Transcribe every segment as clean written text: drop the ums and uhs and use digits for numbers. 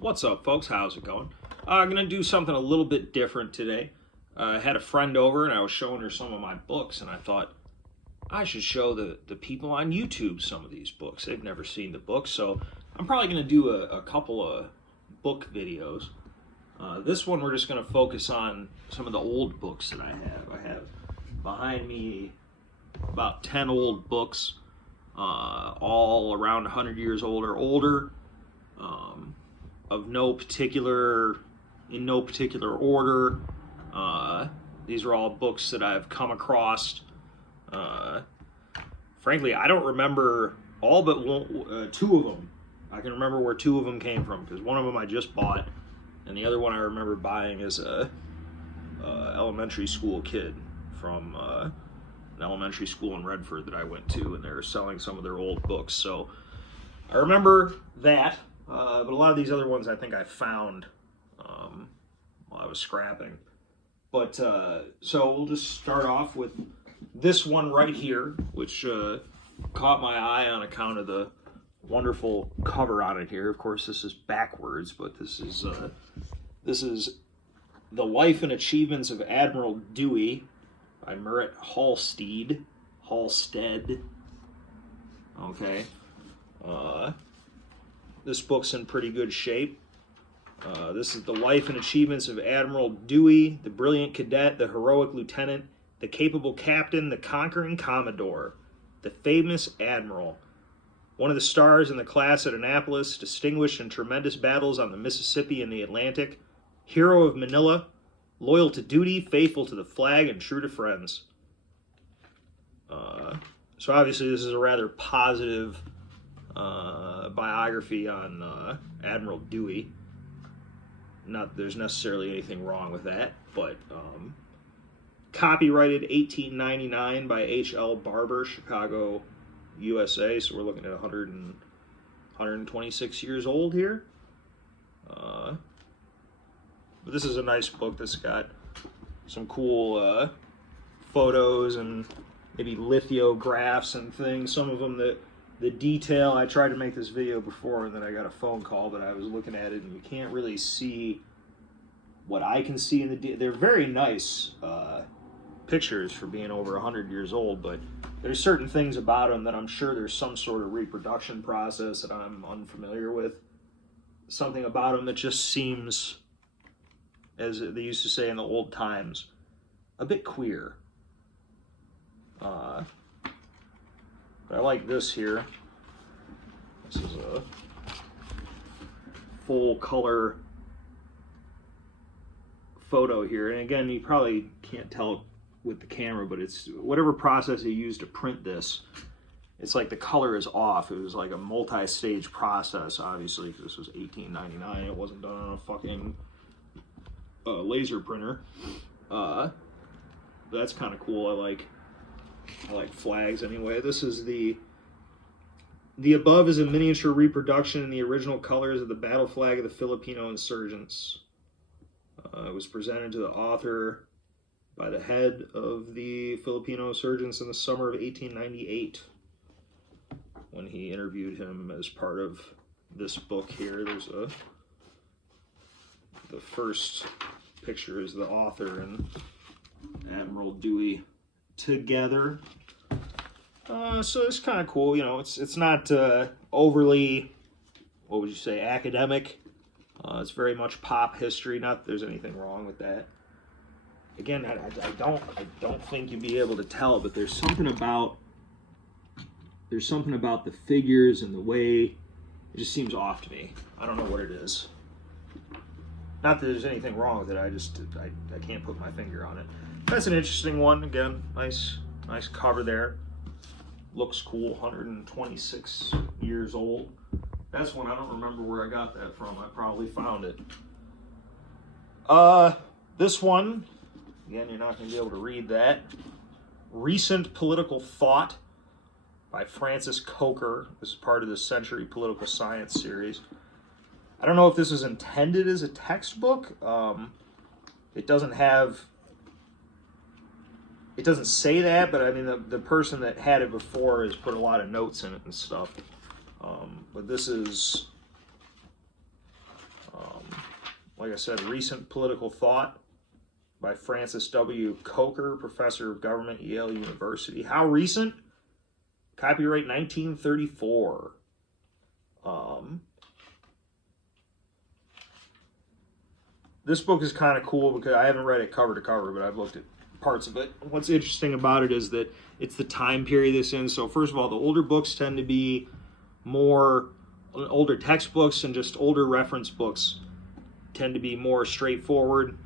What's up, folks? How's it going? I'm going to do something a little bit different today. I had a friend over and I was showing her some of my books, and I thought I should show the people on YouTube some of these books. They've never seen the books, so I'm probably going to do a couple of book videos. This one we're just going to focus on some of the old books that I have. I have behind me about 10 old books, all around 100 years old or older. In no particular order. These are all books that I've come across. Frankly, I don't remember all but two of them. I can remember where two of them came from, because one of them I just bought, and the other one I remember buying as a elementary school kid from an elementary school in Redford that I went to, and they were selling some of their old books. So I remember that. But a lot of these other ones I think I found while I was scrapping. But so we'll just start off with this one right here, which caught my eye on account of the wonderful cover on it here. Of course, this is backwards, but this is The Life and Achievements of Admiral Dewey by Merritt Halstead. Okay. This book's in pretty good shape. This is The Life and Achievements of Admiral Dewey, the brilliant cadet, the heroic lieutenant, the capable captain, the conquering commodore, the famous admiral. One of the stars in the class at Annapolis, distinguished in tremendous battles on the Mississippi and the Atlantic, hero of Manila, loyal to duty, faithful to the flag, and true to friends. So obviously this is a rather positive biography on Admiral Dewey. Not that there's necessarily anything wrong with that, but copyrighted 1899 by H.L. Barber, Chicago, USA. So we're looking at 126 years old here. But this is a nice book that's got some cool photos and maybe lithographs and things. Some of them that the detail, I tried to make this video before and then I got a phone call, but I was looking at it and you can't really see what I can see in the they're very nice pictures for being over 100 years old, but there's certain things about them that I'm sure there's some sort of reproduction process that I'm unfamiliar with. Something about them that just seems, as they used to say in the old times, a bit queer. But I like this here. This is a full color photo here. And again, you probably can't tell with the camera, but it's whatever process you use to print this. It's like the color is off. It was like a multi-stage process, obviously, because this was 1899. It wasn't done on a fucking laser printer. That's kind of cool. I like flags anyway. This is the above is a miniature reproduction in the original colors of the battle flag of the Filipino insurgents. It was presented to the author by the head of the Filipino insurgents in the summer of 1898 when he interviewed him as part of this book here. There's the first picture is the author and Admiral Dewey together. So it's kind of cool, you know. It's not overly, what would you say, academic. It's very much pop history. Not that there's anything wrong with that. Again, I don't think you'd be able to tell, but there's something about the figures and the way it just seems off to me. I don't know what it is. Not that there's anything wrong with it. I can't put my finger on it. That's an interesting one. Again, nice cover there. Looks cool. 126 years old. That's one I don't remember where I got that from. I probably found it. This one, again, you're not going to be able to read that. Recent Political Thought by Francis Coker. This is part of the Century Political Science series. I don't know if this is intended as a textbook. It doesn't say that, but I mean, the person that had it before has put a lot of notes in it and stuff. But this is like I said, Recent Political Thought by Francis W. Coker, professor of government, Yale University. How recent? Copyright 1934. This book is kind of cool because I haven't read it cover to cover, but I've looked at parts of it. What's interesting about it is that it's the time period this in. So first of all, the older books tend to be more, older textbooks and just older reference books tend to be more straightforward.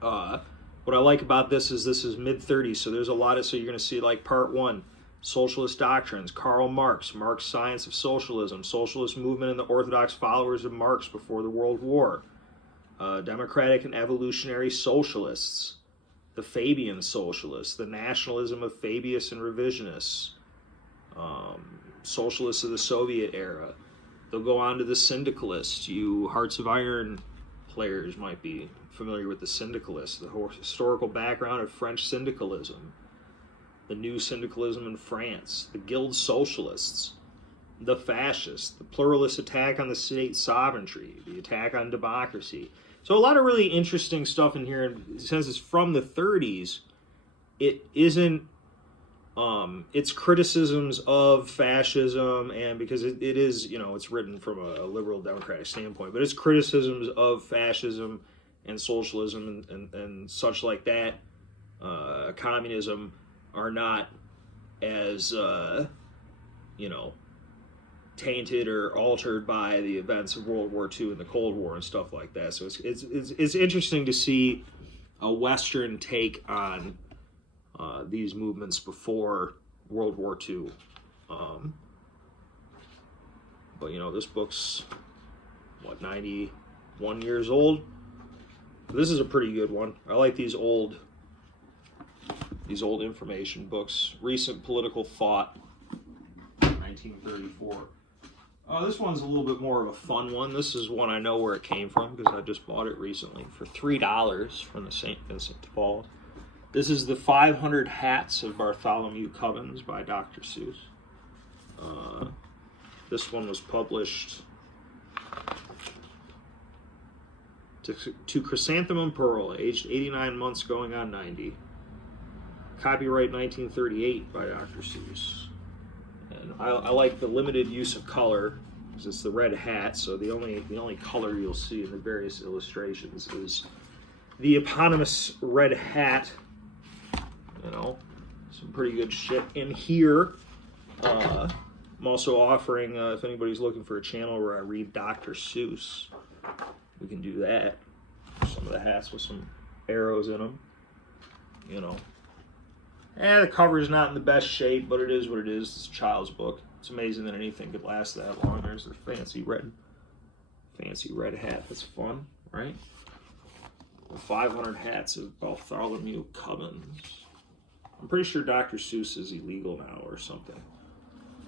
What I like about this is mid-30s, so there's a lot of, so you're going to see like part 1, Socialist Doctrines, Karl Marx, Marx's Science of Socialism, Socialist Movement and the Orthodox Followers of Marx Before the World War, Democratic and Evolutionary Socialists, the Fabian Socialists, the Nationalism of Fabius and Revisionists, Socialists of the Soviet era. They'll go on to the Syndicalists. You Hearts of Iron players might be familiar with the Syndicalists, the historical background of French syndicalism, the new syndicalism in France, the Guild Socialists, the Fascists, the pluralist attack on the state sovereignty, the attack on democracy. So a lot of really interesting stuff in here. And since it's from the 30s, it isn't, it's criticisms of fascism, and because it is, you know, it's written from a liberal democratic standpoint, but it's criticisms of fascism and socialism and such like that. Communism are not as, you know, tainted or altered by the events of World War II and the Cold War and stuff like that. So it's interesting to see a Western take on these movements before World War II. But, you know, this book's, what, 91 years old? This is a pretty good one. I like these old information books. Recent Political Thought, 1934. This one's a little bit more of a fun one. This is one I know where it came from because I just bought it recently for $3 from the St. Vincent de Paul. This is The 500 Hats of Bartholomew Cubbins by Dr. Seuss. This one was published to Chrysanthemum Pearl, aged 89 months going on 90. Copyright 1938 by Dr. Seuss. And I like the limited use of color because it's the red hat, so the only color you'll see in the various illustrations is the eponymous red hat. You know, some pretty good shit in here. I'm also offering, if anybody's looking for a channel where I read Dr. Seuss, we can do that. Some of the hats with some arrows in them, you know. The cover's not in the best shape, but it is what it is. It's a child's book. It's amazing that anything could last that long. There's the fancy red hat. That's fun, right? The 500 Hats of Bartholomew Cubbins. I'm pretty sure Dr. Seuss is illegal now or something.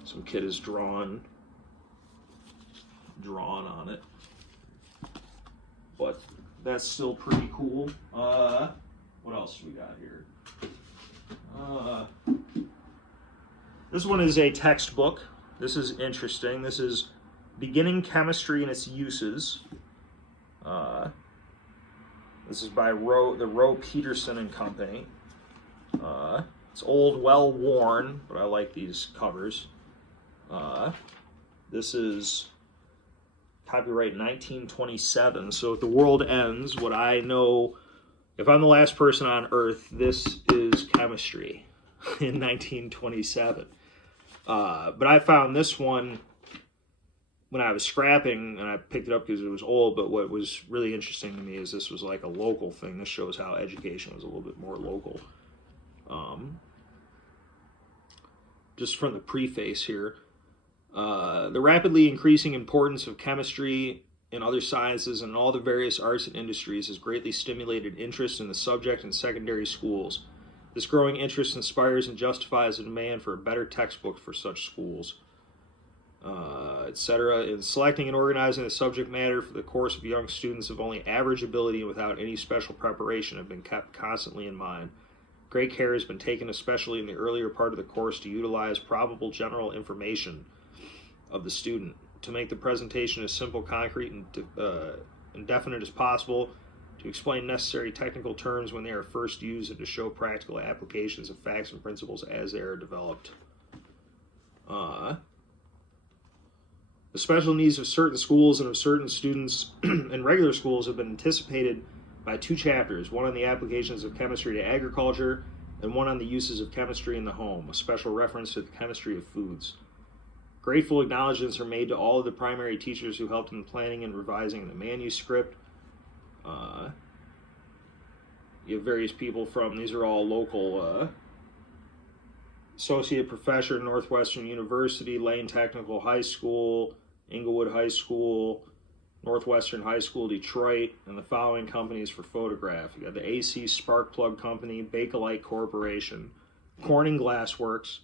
Some kid is drawn on it. But that's still pretty cool. What else do we got here? This one is a textbook. This is interesting. This is Beginning Chemistry and Its Uses. This is by the Roe Peterson and Company. It's old, well worn, but I like these covers. This is copyright 1927. So if the world ends, what I know, if I'm the last person on Earth, this is chemistry in 1927. But I found this one when I was scrapping, and I picked it up because it was old, but what was really interesting to me is this was like a local thing. This shows how education was a little bit more local. Just from the preface here, the rapidly increasing importance of chemistry and other sciences and all the various arts and industries has greatly stimulated interest in the subject in secondary schools. This growing interest inspires and justifies a demand for a better textbook for such schools, etc. In selecting and organizing the subject matter for the course of young students of only average ability and without any special preparation have been kept constantly in mind. Great care has been taken, especially in the earlier part of the course, to utilize probable general information of the student, to make the presentation as simple, concrete, and and definite as possible, to explain necessary technical terms when they are first used, and to show practical applications of facts and principles as they are developed. The special needs of certain schools and of certain students in regular schools have been anticipated by 2 chapters, one on the applications of chemistry to agriculture and one on the uses of chemistry in the home, a special reference to the chemistry of foods. Grateful acknowledgments are made to all of the primary teachers who helped in planning and revising the manuscript. You have various people from, these are all local, Associate Professor, Northwestern University, Lane Technical High School, Inglewood High School, Northwestern High School, Detroit, and the following companies for photograph. You got the AC Sparkplug Company, Bakelite Corporation, Corning Glass Works,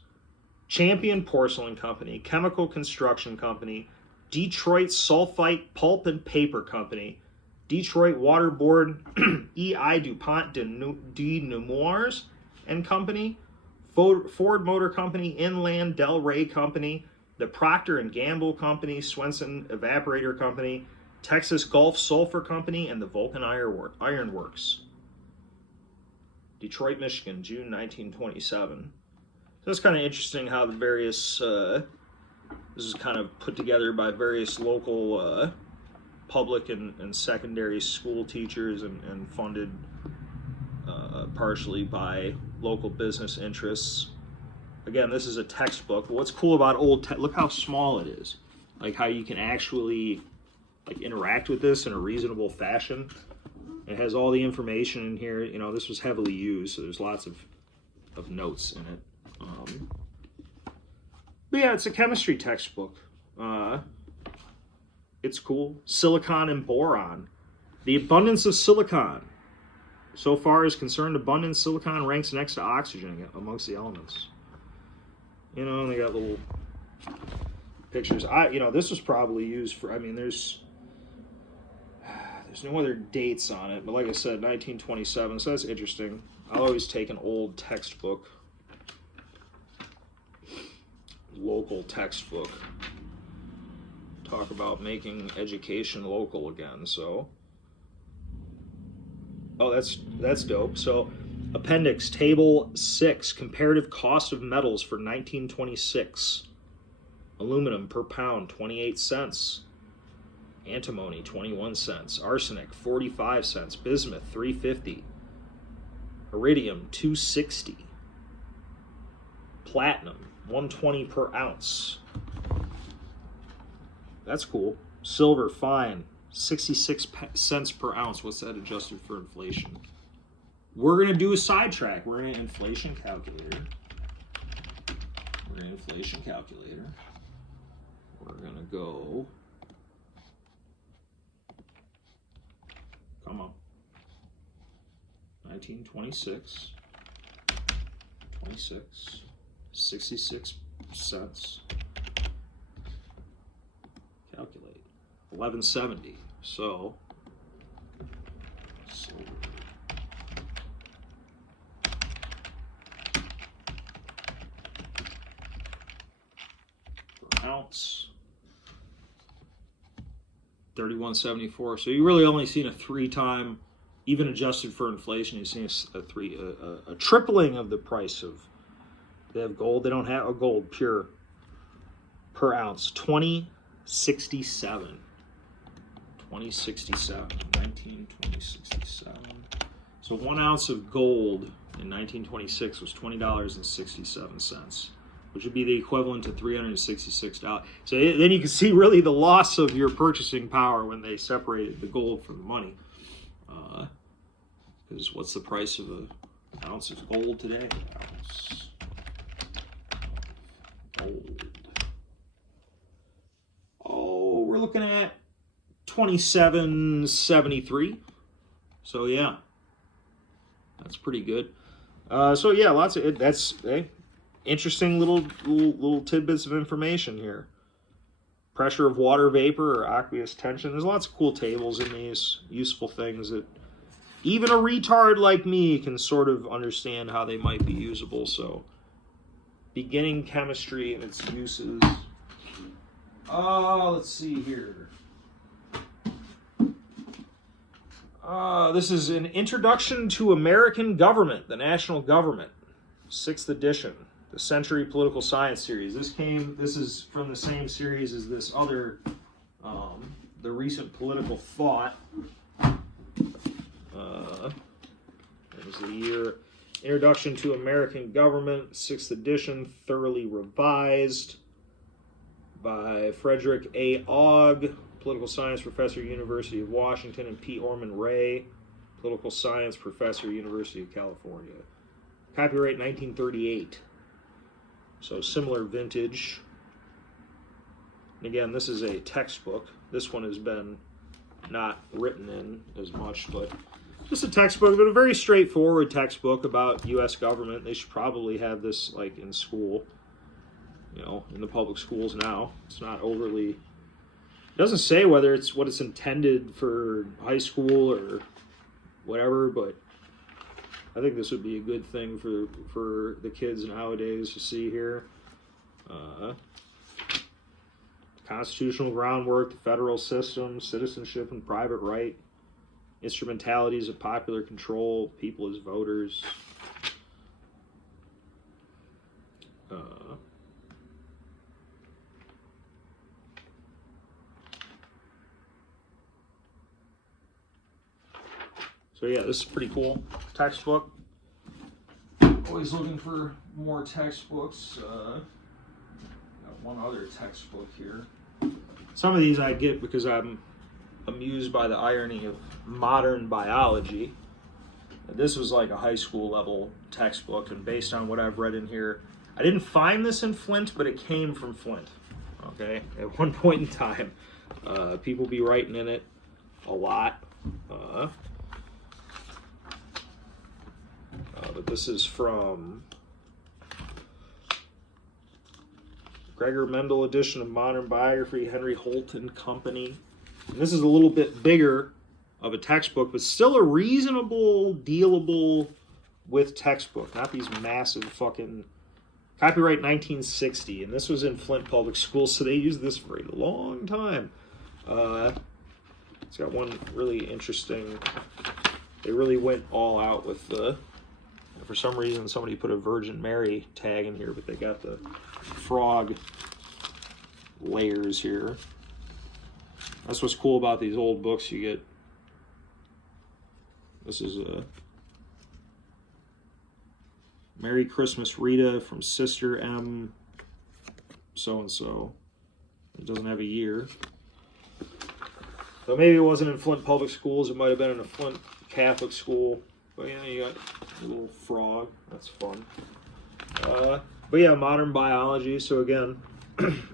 Champion Porcelain Company, Chemical Construction Company, Detroit Sulfite Pulp and Paper Company, Detroit Water Board, E.I. DuPont de Nemours and Company, Ford Motor Company, Inland Del Rey Company, the Procter & Gamble Company, Swenson Evaporator Company, Texas Gulf Sulfur Company, and the Vulcan Iron Works. Detroit, Michigan, June 1927. So it's kind of interesting how the various, this is kind of put together by various local public and secondary school teachers and funded partially by local business interests. Again, this is a textbook. But what's cool about look how small it is. Like how you can actually interact with this in a reasonable fashion. It has all the information in here. You know, this was heavily used, so there's lots of notes in it. But yeah, it's a chemistry textbook. It's cool. Silicon and boron. The abundance of silicon. So far as concerned, abundant silicon ranks next to oxygen amongst the elements. You know, they got little pictures. This was probably used for, there's no other dates on it, but like I said, 1927, so that's interesting. I'll always take an old textbook, local textbook, talk about making education local again. So, oh, that's dope. So, Appendix Table 6, Comparative Cost of Metals for 1926. Aluminum per pound, 28 cents. Antimony, 21 cents. Arsenic, 45 cents. Bismuth, 350. Iridium, 260. Platinum, 120 per ounce. That's cool. Silver, fine, 66 cents per ounce. What's that adjusted for inflation? We're going to do a sidetrack. We're in an inflation calculator. We're going to go... Come on. 1926. 26. 66 cents. Calculate. 1170. So per ounce. 31.74. So you really only seen a 3-time, even adjusted for inflation. You've seen a tripling of the price of. They have gold. They don't have a gold pure per ounce. 2067. 1967. So 1 ounce of gold in 1926 was $20.67. Which would be the equivalent to $366. So then you can see really the loss of your purchasing power when they separated the gold from the money. Because what's the price of an ounce of gold today? Ounce gold. Oh, we're looking at $27.73. So yeah, that's pretty good. So yeah, lots of it. That's interesting little tidbits of information here. Pressure of water vapor or aqueous tension. There's lots of cool tables in these, useful things that even a retard like me can sort of understand how they might be usable. So, beginning chemistry and its uses. Let's see here. This is an Introduction to American Government, the National Government, 6th edition, the Century Political Science series. This is from the same series as this other, the Recent Political Thought. It was the year. Introduction to American Government, 6th edition, thoroughly revised by Frederick A. Ogg, political science professor, University of Washington, and P. Orman Ray, political science professor, University of California. Copyright 1938. So similar vintage. And again, this is a textbook. This one has been not written in as much, but just a textbook, but a very straightforward textbook about U.S. government. They should probably have this like in school, you know, in the public schools now. It's not overly, it doesn't say whether it's what it's intended for high school or whatever, but I think this would be a good thing for the kids nowadays to see here. Constitutional groundwork, the federal system, citizenship and private right, instrumentalities of popular control, people as voters. So yeah, this is pretty cool textbook. Always looking for more textbooks. Got one other textbook here. Some of these I get because I'm amused by the irony of modern biology. This was like a high school level textbook, and based on what I've read in here, I didn't find this in Flint, but it came from Flint. Okay, at one point in time, people be writing in it a lot. But this is from Gregor Mendel edition of Modern Biography, Henry Holt and Company. And this is a little bit bigger of a textbook, but still a reasonable, dealable with textbook. Not these massive fucking... Copyright 1960, and this was in Flint Public Schools, so they used this for a long time. It's got one really interesting... They really went all out with the... For some reason, somebody put a Virgin Mary tag in here, but they got the frog layers here. That's what's cool about these old books. You get, this is a Merry Christmas Rita from Sister M so-and-so. It doesn't have a year. So maybe it wasn't in Flint Public Schools. It might have been in a Flint Catholic school. But yeah, you got a little frog. That's fun. But yeah, modern biology. So again,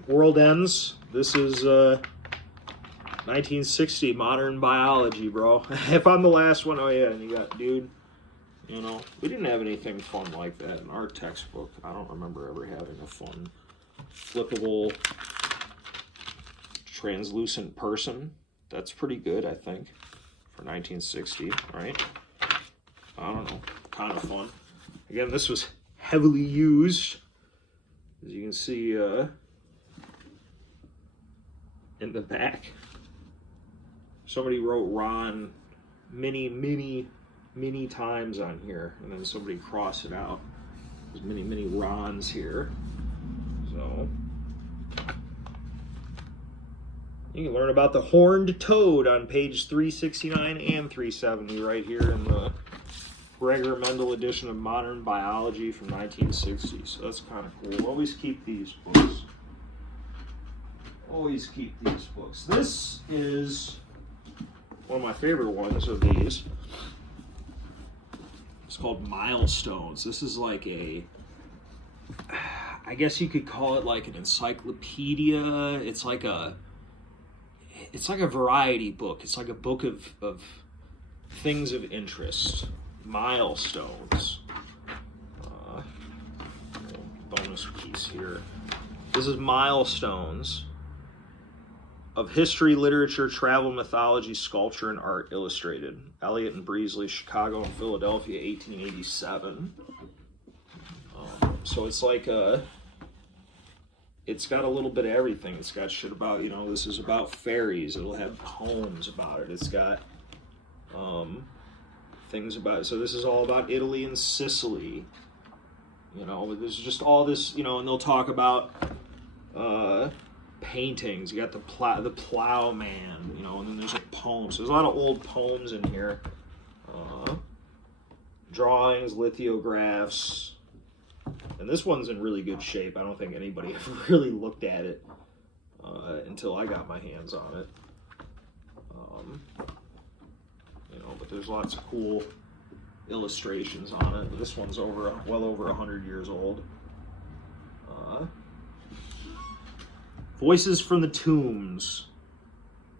World Ends. This is 1960 modern biology, bro. If I'm the last one, oh yeah, and you got, dude, you know, we didn't have anything fun like that in our textbook. I don't remember ever having a fun flippable translucent person. That's pretty good, I think, for 1960, right? I don't know, kind of fun. Again, this was heavily used, as you can see in the back. Somebody wrote Ron many times on here, and then somebody crossed it out. There's many Rons here. So you can learn about the horned toad on page 369 and 370 right here in the Gregor Mendel edition of Modern Biology from 1960. So that's kind of cool. Always keep these books. Always keep these books. This is one of my favorite ones of these. It's called Milestones. This is like a, I guess you could call it like an encyclopedia. It's like a variety book. It's like a book of things of interest. Milestones. Bonus piece here. This is Milestones of History, Literature, Travel, Mythology, Sculpture, and Art Illustrated. Elliott and Breesley, Chicago and Philadelphia, 1887. So it's like it's got a little bit of everything. It's got shit about, you know, this is about fairies. It'll have poems about it. It's got Things about it. So this is all about Italy and Sicily. You know, there's just all this, you know, and they'll talk about paintings. You got the Plowman, you know, and then there's like poems. So there's a lot of old poems in here. Drawings, lithographs. And this one's in really good shape. I don't think anybody ever really looked at it until I got my hands on it. You know, but there's lots of cool illustrations on it. This one's well over 100 years old. Voices from the Tombs.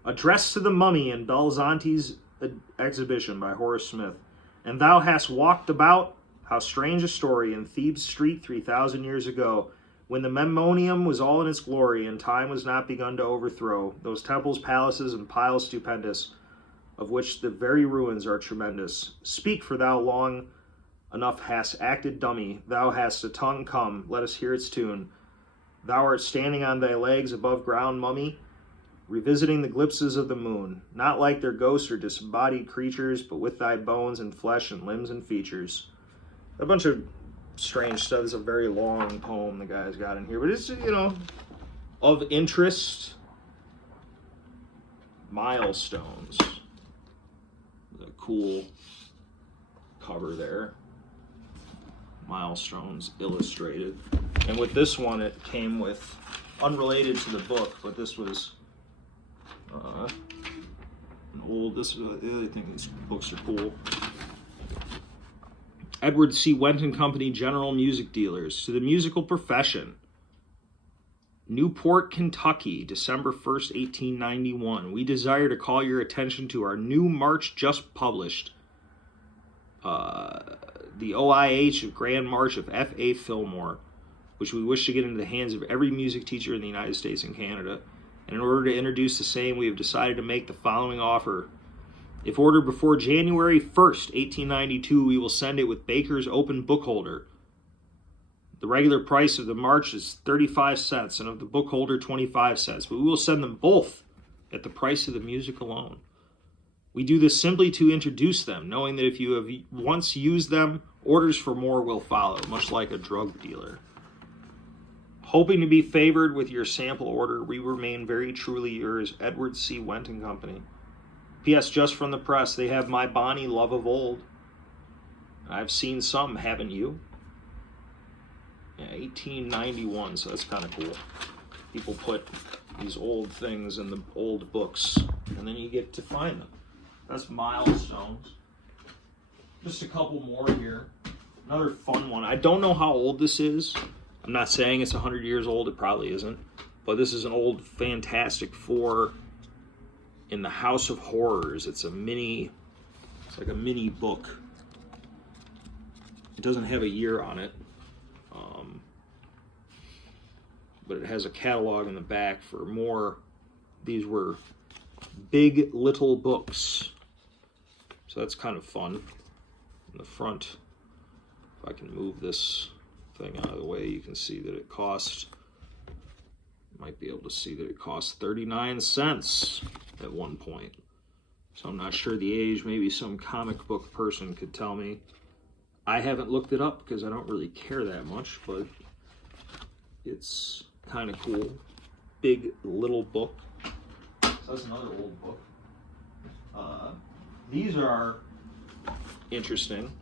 Address to the Mummy in Belzonti's exhibition by Horace Smith. And thou hast walked about, how strange a story, in Thebes street 3,000 years ago, when the Memnonium was all in its glory, and time was not begun to overthrow, those temples, palaces, and piles stupendous, of which the very ruins are tremendous. Speak, for thou long enough hast acted dummy, thou hast a tongue, come, let us hear its tune. Thou art standing on thy legs above ground, mummy, revisiting the glimpses of the moon, not like their ghosts or disembodied creatures, but with thy bones and flesh and limbs and features. A bunch of strange stuff. It's a very long poem the guy's got in here, but it's, you know, of interest. Milestones. The cool cover there. Milestones illustrated. And with this one, it came with, unrelated to the book, but this was an old, I think these books are cool. Edward C. Wendt and Company, General Music Dealers. To the musical profession. Newport, Kentucky, December 1st, 1891. We desire to call your attention to our new march just published. The OIH Grand March of F.A. Fillmore, which we wish to get into the hands of every music teacher in the United States and Canada. And in order to introduce the same, we have decided to make the following offer. If ordered before January 1st, 1892, we will send it with Baker's Open Book Holder. The regular price of the march is 35 cents, and of the book holder, 25 cents. But we will send them both at the price of the music alone. We do this simply to introduce them, knowing that if you have once used them, orders for more will follow, much like a drug dealer. Hoping to be favored with your sample order, we remain very truly yours, Edward C. Wendt and Company. P.S. Just from the press, they have My Bonnie Love of Old. I've seen some, haven't you? Yeah, 1891, so that's kind of cool. People put these old things in the old books, and then you get to find them. That's Milestones. Just a couple more here. Another fun one. I don't know how old this is. I'm not saying it's 100 years old. It probably isn't. But this is an old Fantastic Four in the House of Horrors. It's like a mini book. It doesn't have a year on it. But it has a catalog in the back for more. These were Big Little books. So that's kind of fun. In the front, if I can move this thing out of the way, you can see that it cost, might be able to see that it cost 39 cents at one point. So I'm not sure the age. Maybe some comic book person could tell me. I haven't looked it up because I don't really care that much, but it's kind of cool. Big Little book. So that's another old book. These are interesting.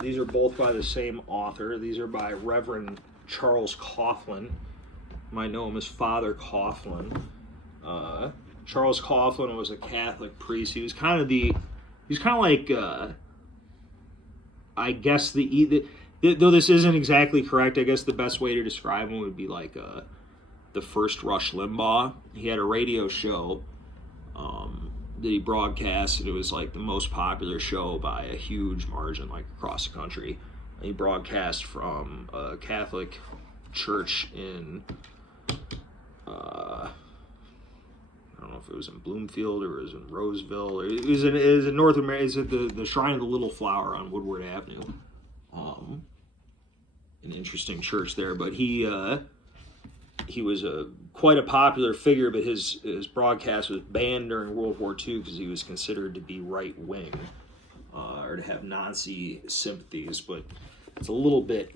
These are both by the same author. These are by Reverend Charles Coughlin. You might know him as Father Coughlin. Charles Coughlin was a Catholic priest. He was kind of like, I guess though this isn't exactly correct, I guess the best way to describe him would be like the first Rush Limbaugh. He had a radio show that he broadcast, and it was like the most popular show by a huge margin, like across the country. He broadcast from a Catholic church in, I don't know if it was in Bloomfield or it was in Roseville. Or it was in North America. It's at the Shrine of the Little Flower on Woodward Avenue. An interesting church there, but he he was quite a popular figure, but his broadcast was banned during World War II because he was considered to be right-wing or to have Nazi sympathies. But it's a little bit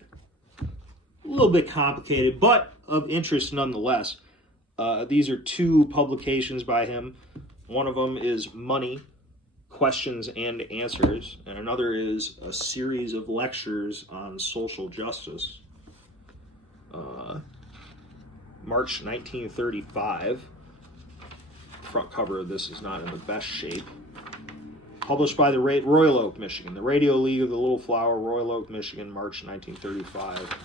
complicated, but of interest nonetheless. These are 2 publications by him. One of them is Money, Questions and Answers, and another is a series of lectures on social justice. March 1935. Front cover of this is not in the best shape. Published by the Royal Oak, Michigan. The Radio League of the Little Flower, Royal Oak, Michigan, March 1935.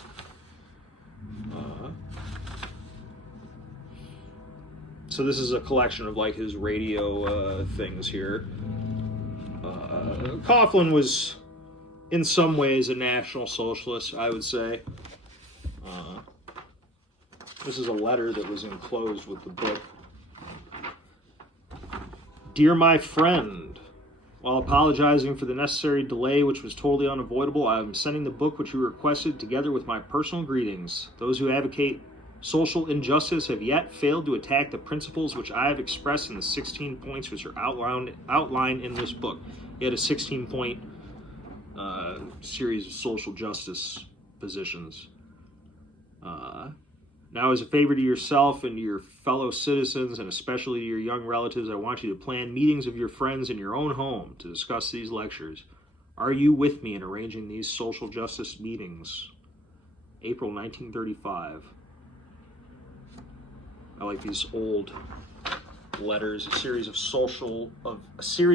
So this is a collection of like his radio things here. Coughlin was in some ways a National Socialist, I would say. This is a letter that was enclosed with the book. Dear my friend, while apologizing for the necessary delay, which was totally unavoidable, I am sending the book which you requested together with my personal greetings. Those who advocate social injustice have yet failed to attack the principles which I have expressed in the 16 points which are outlined in this book. He had a 16-point series of social justice positions. Now, as a favor to yourself and to your fellow citizens, and especially to your young relatives, I want you to plan meetings of your friends in your own home to discuss these lectures. Are you with me in arranging these social justice meetings? April 1935. I like these old letters, a series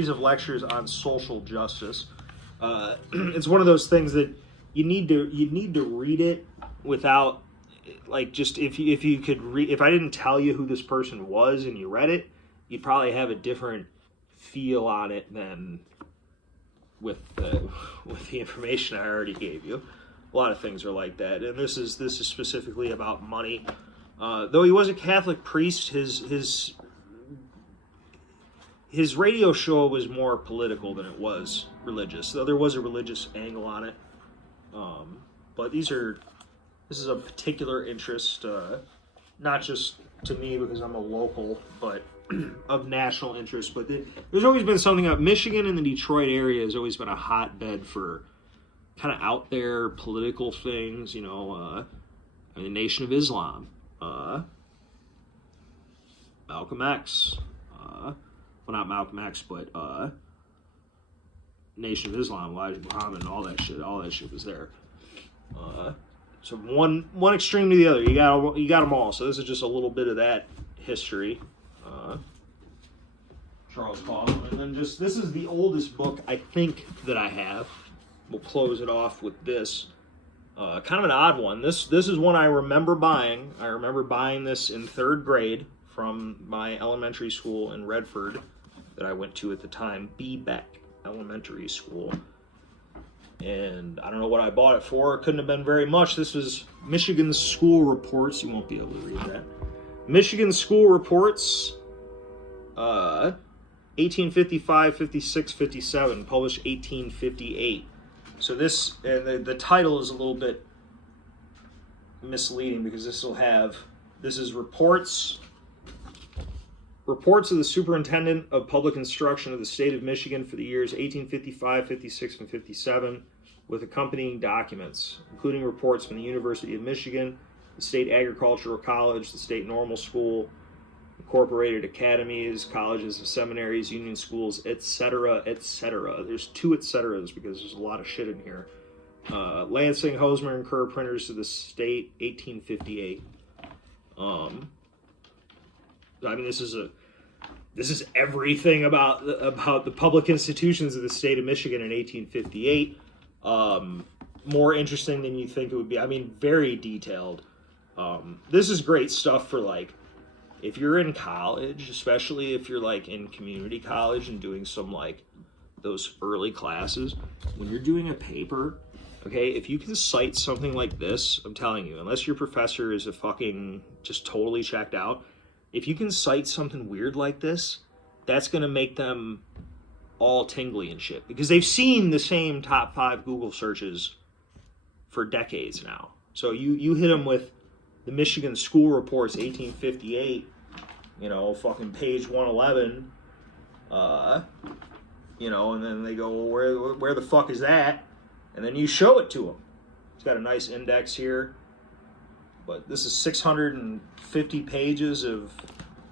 of lectures on social justice. It's one of those things that you need to read it without, like, just if you could read. If I didn't tell you who this person was and you read it, you'd probably have a different feel on it than with the information I already gave you. A lot of things are like that, and this is specifically about money. Though he was a Catholic priest, his radio show was more political than it was religious. Though there was a religious angle on it, but this is a particular interest, not just to me because I'm a local, but of national interest. But there's always been something up. Michigan and the Detroit area has always been a hotbed for kind of out there political things. You know, the Nation of Islam. Malcolm X, well, not Malcolm X, but Nation of Islam, Elijah Muhammad, and all that shit was there. So one extreme to the other, you got them all. So this is just a little bit of that history. Charles Coughlin, and then this is the oldest book I think that I have. We'll close it off with this. Kind of an odd one. This is one I remember buying. I remember buying this in 3rd grade from my elementary school in Redford that I went to at the time, B. Beck Elementary School. And I don't know what I bought it for. It couldn't have been very much. This was Michigan School Reports. You won't be able to read that. Michigan School Reports, 1855, 56, 57, published 1858. So this, the title is a little bit misleading because this is reports of the Superintendent of Public Instruction of the State of Michigan for the years 1855, 56, and 57, with accompanying documents, including reports from the University of Michigan, the State Agricultural College, the State Normal School, incorporated academies, colleges and seminaries, union schools, etc., etc. There's 2 etc.'s because there's a lot of shit in here. Lansing, Hosmer, and Kerr printers to the state, 1858. I mean, this is everything about the public institutions of the state of Michigan in 1858. More interesting than you think it would be. I mean, very detailed. This is great stuff for, like, if you're in college, especially if you're, like, in community college and doing some, like, those early classes, when you're doing a paper, okay, if you can cite something like this, I'm telling you, unless your professor is a fucking just totally checked out, if you can cite something weird like this, that's going to make them all tingly and shit. Because they've seen the same top 5 Google searches for decades now. So you hit them with the Michigan School Reports, 1858, you know, fucking page 111, you know, and then they go, well, where the fuck is that? And then you show it to them. It's got a nice index here, but this is 650 pages of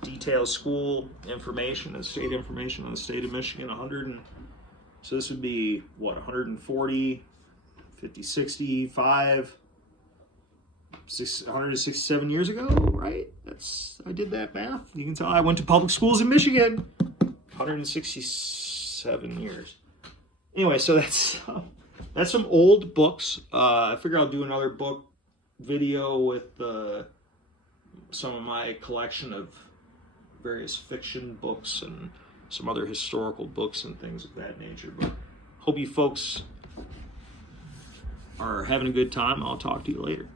detailed school information and state information on the state of Michigan. So this would be what, 140, 50, 65, 167 years ago, right? I did that math. You can tell I went to public schools in Michigan. 167 years. Anyway, so that's some old books. I figure I'll do another book video with some of my collection of various fiction books and some other historical books and things of that nature. But hope you folks are having a good time. I'll talk to you later.